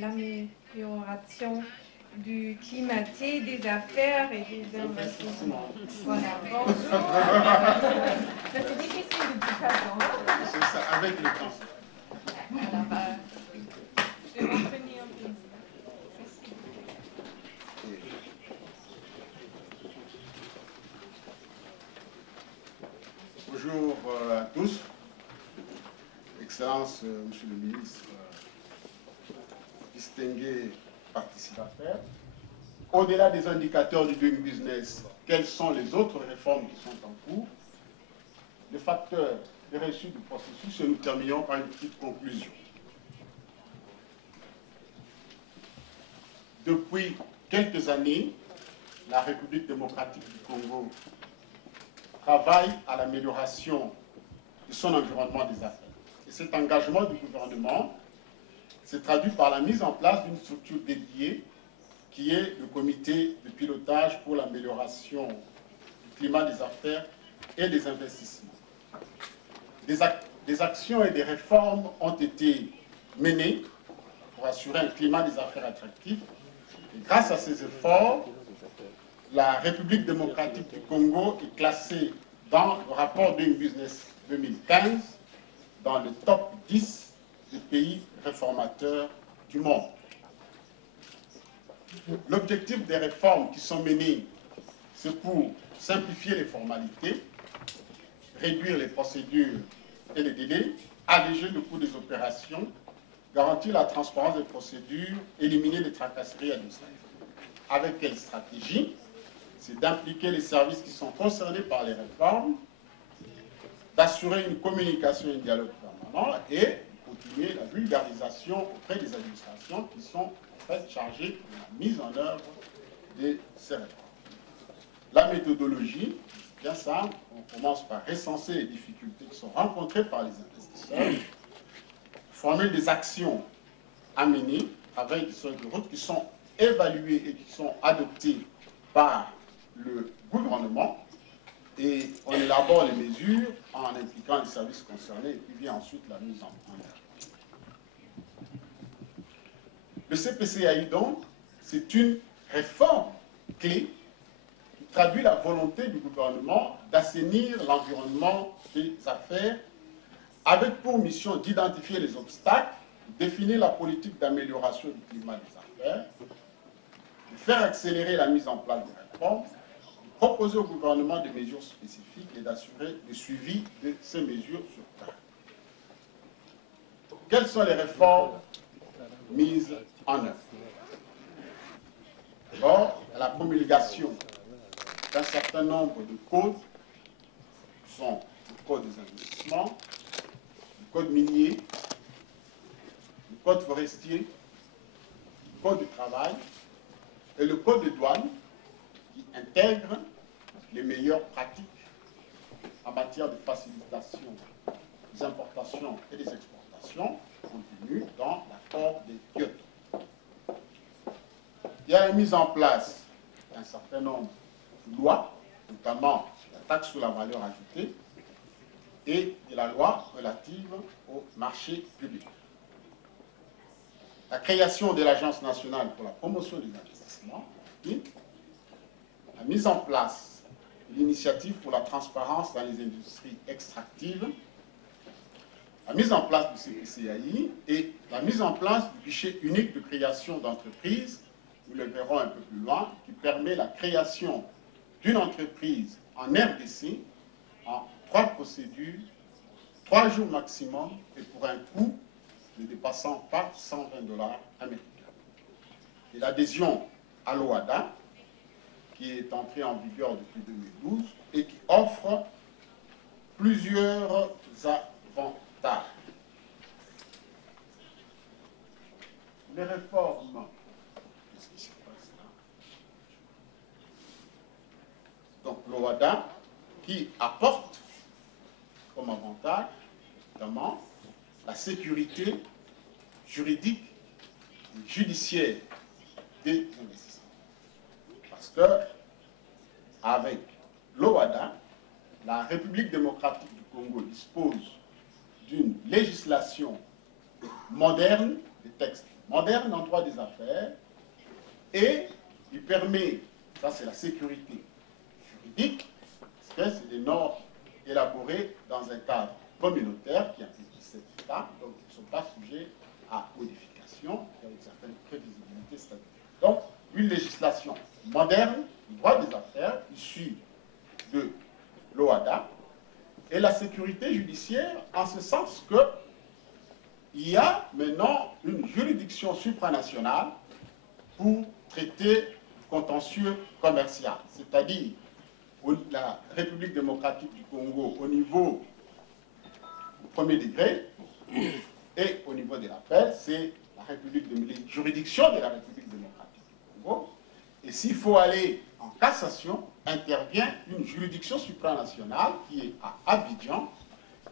l'amélioration du climat des affaires et des investissements. Voilà, bonjour. C'est difficile de toute façon. C'est ça, avec le temps. Alors, je vais revenir un peu. Bonjour à tous. Excellence, Monsieur le ministre, distingués participateurs. Au-delà des indicateurs du Doing Business, quelles sont les autres réformes qui sont en cours? Les facteurs de réussite du processus, et nous terminons par une petite conclusion. Depuis quelques années, la République démocratique du Congo travaille à l'amélioration de son environnement des affaires. Et cet engagement du gouvernement s'est traduit par la mise en place d'une structure dédiée qui est le comité de pilotage pour l'amélioration du climat des affaires et des investissements. Des actions et des réformes ont été menées pour assurer un climat des affaires attractif. Et grâce à ces efforts, la République démocratique du Congo est classée dans le rapport Doing Business 2015 dans le top 10 des pays réformateurs du monde. L'objectif des réformes qui sont menées, c'est pour simplifier les formalités, réduire les procédures et les délais, alléger le coût des opérations, garantir la transparence des procédures, éliminer les tracasseries administratives. Avec quelle stratégie? C'est d'impliquer les services qui sont concernés par les réformes, d'assurer une communication et un dialogue permanent et de continuer la vulgarisation auprès des administrations qui sont en fait chargées de la mise en œuvre de ces réformes. La méthodologie, c'est bien simple, on commence par recenser les difficultés qui sont rencontrées par les investisseurs, formuler des actions à mener avec des feuilles de route qui sont évaluées et qui sont adoptées par le gouvernement, et on élabore les mesures en impliquant les services concernés, et puis vient ensuite la mise en œuvre. Le CPCAI, donc, c'est une réforme clé qui traduit la volonté du gouvernement d'assainir l'environnement des affaires, avec pour mission d'identifier les obstacles, de définir la politique d'amélioration du climat des affaires, de faire accélérer la mise en place des réformes, proposer au gouvernement des mesures spécifiques et d'assurer le suivi de ces mesures sur terrain. Quelles sont les réformes mises en œuvre? D'abord, la promulgation d'un certain nombre de codes, qui sont le code des investissements, le code minier, le code forestier, le code du travail et le code de douane, qui intègre les meilleures pratiques en matière de facilitation des importations et des exportations contenues dans l'accord de Kyoto. Il y a la mise en place d'un certain nombre de lois, notamment la taxe sur la valeur ajoutée et de la loi relative au marché public. La création de l'Agence nationale pour la promotion des investissements, la mise en place de l'initiative pour la transparence dans les industries extractives, la mise en place du CPCAI et la mise en place du guichet unique de création d'entreprises, nous le verrons un peu plus loin, qui permet la création d'une entreprise en RDC en 3 procédures, 3 jours maximum et pour un coût ne dépassant pas $120 américains. Et l'adhésion à l'OADA, qui est entrée en vigueur depuis 2012 et qui offre plusieurs avantages. Les réformes, qu'est-ce qui se passe là? Donc l'OADA, qui apporte comme avantage, notamment, la sécurité juridique et judiciaire des investissements. Parce que, avec l'OADA, la République démocratique du Congo dispose d'une législation moderne, des textes moderne en droit des affaires et il permet, ça c'est la sécurité juridique, parce que c'est des normes élaborées dans un cadre communautaire qui implique 17 États, donc ils ne sont pas sujets à modification, il y a une certaine prévisibilité statique. Donc, une législation moderne, du droit des affaires, issue de l'OHADA, et la sécurité judiciaire, en ce sens que il y a maintenant une juridiction supranationale pour traiter contentieux commercial, c'est-à-dire la République démocratique du Congo au niveau du premier degré et au niveau de l'appel, c'est la juridiction de la République démocratique du Congo. Et s'il faut aller en cassation, intervient une juridiction supranationale qui est à Abidjan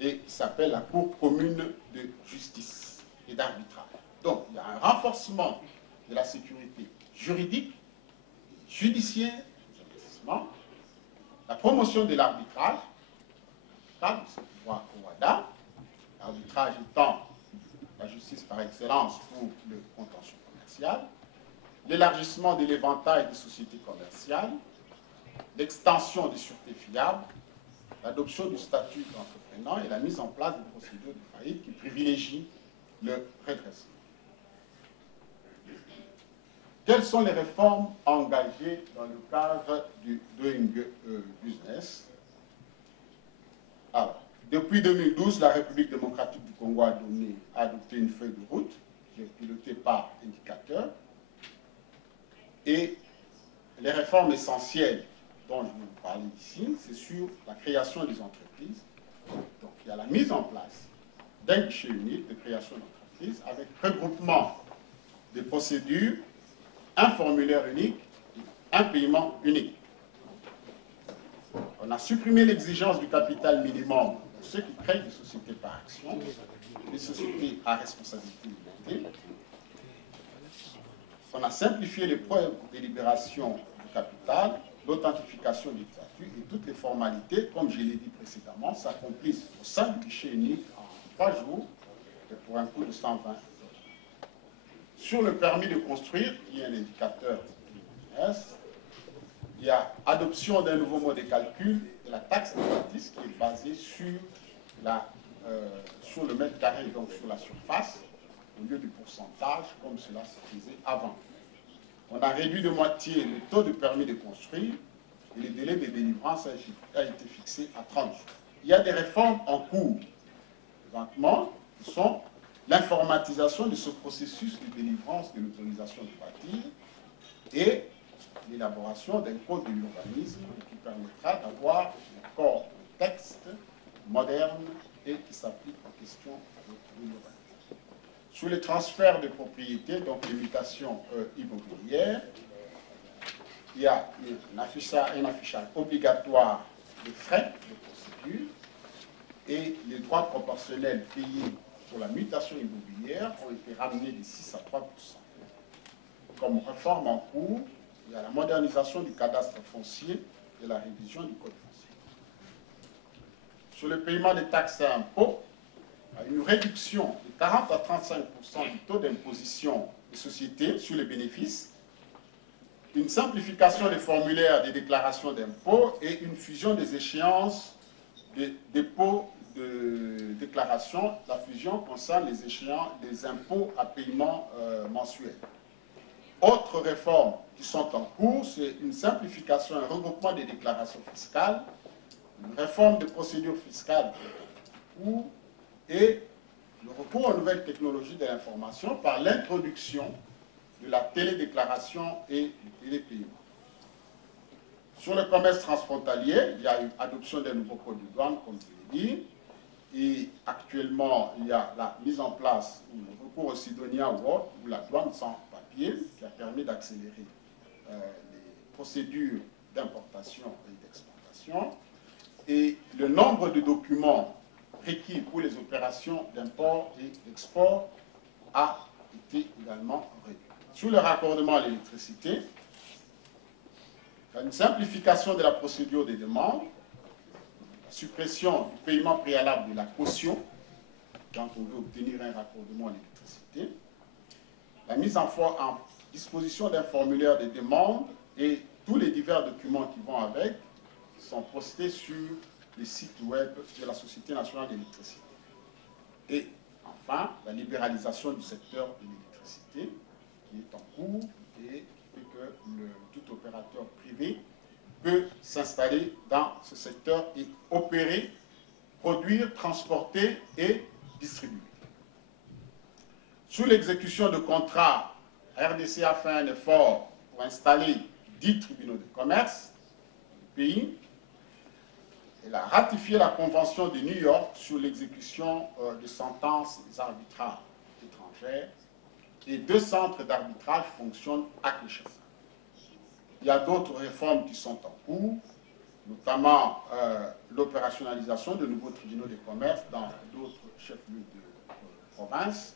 et qui s'appelle la Cour commune de justice et d'arbitrage. Donc, il y a un renforcement de la sécurité juridique, judiciaire, la promotion de l'arbitrage, c'est le pouvoir OHADA, l'arbitrage étant la justice par excellence pour le contentieux commercial, l'élargissement de l'éventail des sociétés commerciales, l'extension des sûretés fiables, l'adoption du statut d'entrepreneur et la mise en place de procédures de faillite qui privilégient le redressement. Quelles sont les réformes engagées dans le cadre du Doing Business? Alors, depuis 2012, la République démocratique du Congo a adopté une feuille de route qui est pilotée par indicateur. Et les réformes essentielles dont je vais vous parler ici, c'est sur la création des entreprises. Donc, il y a la mise en place d'un guichet unique de création d'entreprises avec regroupement des procédures, un formulaire unique, un paiement unique. On a supprimé l'exigence du capital minimum pour ceux qui créent des sociétés par action, des sociétés à responsabilité limitée. On a simplifié les preuves de libération du capital, l'authentification des statuts et toutes les formalités, comme je l'ai dit précédemment, s'accomplissent au sein du guichet unique en 3 jours et pour un coût de 120 €. Sur le permis de construire, qui est un indicateur S, il y a adoption d'un nouveau mode de calcul de la taxe de bâtisse qui est basée sur le mètre carré, donc sur la surface, au lieu du pourcentage, comme cela se faisait avant. On a réduit de moitié le taux de permis de construire et le délai de délivrance a été fixé à 30 jours. Il y a des réformes en cours, présentement, qui sont l'informatisation de ce processus de délivrance de l'autorisation de bâtir et l'élaboration d'un code de l'urbanisme qui permettra d'avoir un corps de texte moderne et qui s'applique aux questions de l'urbanisme. Sur les transferts de propriété, donc les mutations immobilières, il y a un affichage obligatoire de frais de procédure et les droits proportionnels payés pour la mutation immobilière ont été ramenés de 6 à 3%. Comme réforme en cours, il y a la modernisation du cadastre foncier et la révision du code foncier. Sur le paiement des taxes et impôts, il y a une réduction de 40 à 35% du taux d'imposition des sociétés sur les bénéfices, une simplification des formulaires des déclarations d'impôts et une fusion des échéances des dépôts de déclaration. La fusion concerne les échéances des impôts à paiement mensuel. Autres réformes qui sont en cours, c'est une simplification et un regroupement des déclarations fiscales, une réforme des procédures fiscales et le recours aux nouvelles technologies de l'information par l'introduction de la télédéclaration et du télépaiement. Sur le commerce transfrontalier, il y a une adoption d'un nouveau code de douane, comme je l'ai dit, et actuellement, il y a la mise en place, ou le recours au Sidonia World, ou la douane sans papier, qui a permis d'accélérer les procédures d'importation et d'exportation, et le nombre de documents requis pour les opérations d'import et d'export a été également réduit. Sur le raccordement à l'électricité, il y a une simplification de la procédure des demandes, la suppression du paiement préalable de la caution, quand on veut obtenir un raccordement à l'électricité, la mise en disposition d'un formulaire de demande et tous les divers documents qui vont avec sont postés sur le site web de la Société nationale d'électricité. Et enfin, la libéralisation du secteur de l'électricité qui est en cours et que tout opérateur privé peut s'installer dans ce secteur et opérer, produire, transporter et distribuer. Sous l'exécution de contrats, RDC a fait un effort pour installer 10 tribunaux de commerce du pays. Elle a ratifié la Convention de New York sur l'exécution de sentences arbitrales étrangères et 2 centres d'arbitrage fonctionnent à Kinshasa. Il y a d'autres réformes qui sont en cours, notamment l'opérationnalisation de nouveaux tribunaux de commerce dans d'autres chefs-lieux de province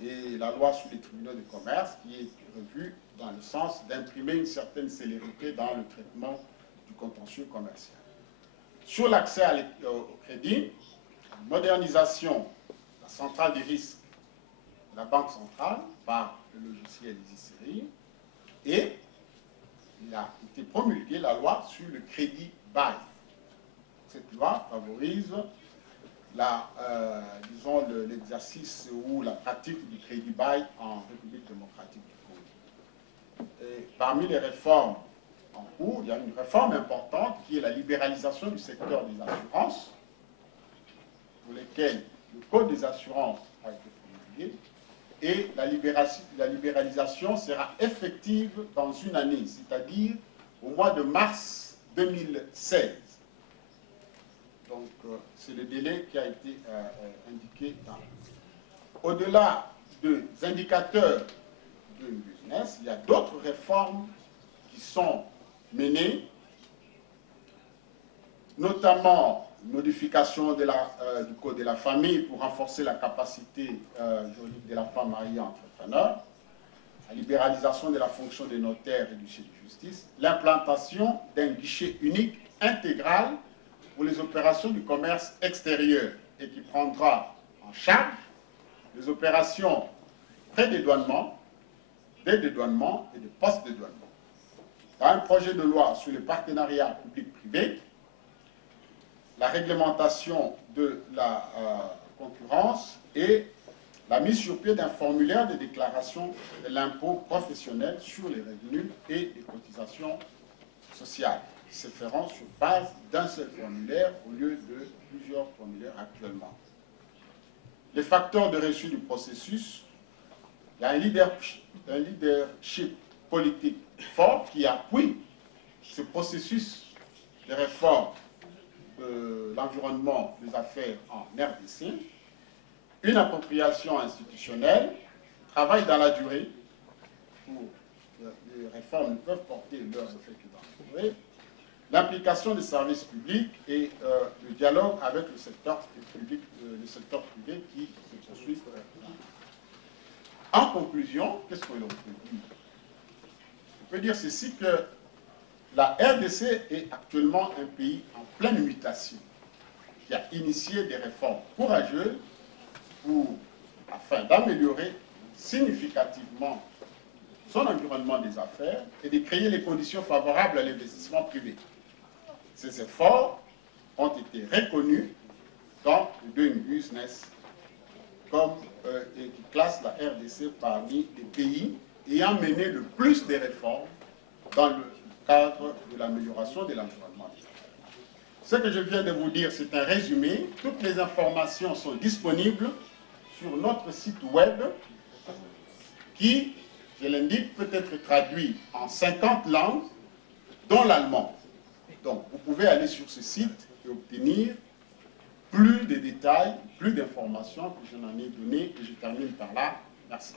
et la loi sur les tribunaux de commerce qui est revue dans le sens d'imprimer une certaine célérité dans le traitement du contentieux commercial. Sur l'accès au crédit, modernisation de la centrale des risques de la Banque centrale par le logiciel EasySeries et il a été promulgué la loi sur le crédit bail. Cette loi favorise l'exercice ou la pratique du crédit bail en République démocratique du Congo. Et parmi les réformes en cours, il y a une réforme importante qui est la libéralisation du secteur des assurances, pour lesquelles le Code des assurances a été promulgué, et la libéralisation sera effective dans une année, c'est-à-dire au mois de mars 2016. Donc, c'est le délai qui a été indiqué dans. Au-delà des indicateurs de business, il y a d'autres réformes qui sont menées, notamment modification du Code de la famille pour renforcer la capacité juridique de la femme mariée entrepreneur, la libéralisation de la fonction des notaires et du huissier de justice, l'implantation d'un guichet unique intégral pour les opérations du commerce extérieur et qui prendra en charge les opérations pré-dédouanement, des dédouanements et des post-dédouanements. Dans un projet de loi sur le partenariat public-privé, la réglementation de la concurrence et la mise sur pied d'un formulaire de déclaration de l'impôt professionnel sur les revenus et les cotisations sociales, se feront sur base d'un seul formulaire au lieu de plusieurs formulaires actuellement. Les facteurs de réussite du processus, il y a un leadership politique fort qui appuie ce processus de réforme de l'environnement des affaires en RDC, une appropriation institutionnelle, travail dans la durée, où les réformes ne peuvent porter leurs effets que dans la durée, l'implication des services publics et le dialogue avec le secteur public, le secteur privé qui se poursuit. En conclusion, qu'est-ce que l'on peut dire? On peut dire ceci que la RDC est actuellement un pays en pleine mutation, qui a initié des réformes courageuses afin d'améliorer significativement son environnement des affaires et de créer les conditions favorables à l'investissement privé. Ces efforts ont été reconnus dans le Doing Business et qui classe la RDC parmi les pays ayant mené le plus de réformes dans le cadre de l'amélioration de l'environnement. Ce que je viens de vous dire, c'est un résumé. Toutes les informations sont disponibles sur notre site web qui, je l'indique, peut être traduit en 50 langues, dont l'allemand. Donc, vous pouvez aller sur ce site et obtenir plus de détails, plus d'informations que je n'en ai donné, et je termine par là. Merci.